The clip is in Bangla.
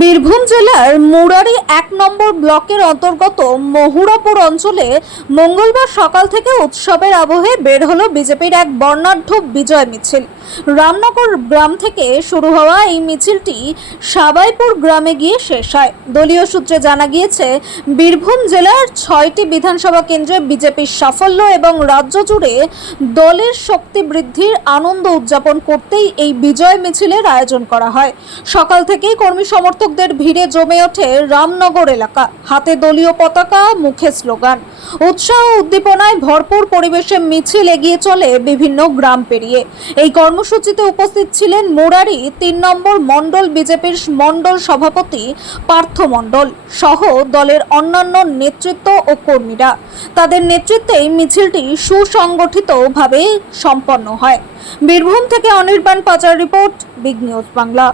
বীরভূম জেলার মুরারি ১ নম্বর ব্লকের অন্তর্গত মহুরাপুর অঞ্চলে মঙ্গলবার সকাল থেকে উৎসবের আবহে বের হলো বিজেপির এক বর্ণাঢ্য বিজয় মিছিল। রামনগর গ্রাম থেকে শুরু হওয়া এই মিছিলটি সাবাইপুর গ্রামে গিয়ে শেষ হয়। দলীয় সূত্রে জানা গিয়েছে, বীরভূম জেলার ৬টি বিধানসভা কেন্দ্রে বিজেপির সাফল্য এবং রাজ্য জুড়ে দলের শক্তি বৃদ্ধির আনন্দ উদযাপন করতেই এই বিজয় মিছিলের আয়োজন করা হয়। সকাল থেকেই কর্মী সমর্থকদের ভিড়ে জমে ওঠে রামনগর এলাকা। হাতে দলীয় পতাকা, মুখে স্লোগান। উৎসাহ উদ্দীপনায় ভরপুর পরিবেশে মিছিল এগিয়ে চলে বিভিন্ন গ্রাম পেরিয়ে। এই কর্মসূচিতে উপস্থিত ছিলেন মুরারি ৩ নম্বর মণ্ডল বিজেপির মণ্ডল সভাপতি পার্থ মণ্ডল সহ দলের অন্যান্য নেতৃত্ব ও কর্মীরা। তাদের নেতৃত্বেই মিছিলটি সুসংগঠিতভাবে সম্পন্ন হয়। বীরভূম থেকে অনির্বাণ পাচার রিপোর্ট, বিগ নিউজ বাংলা।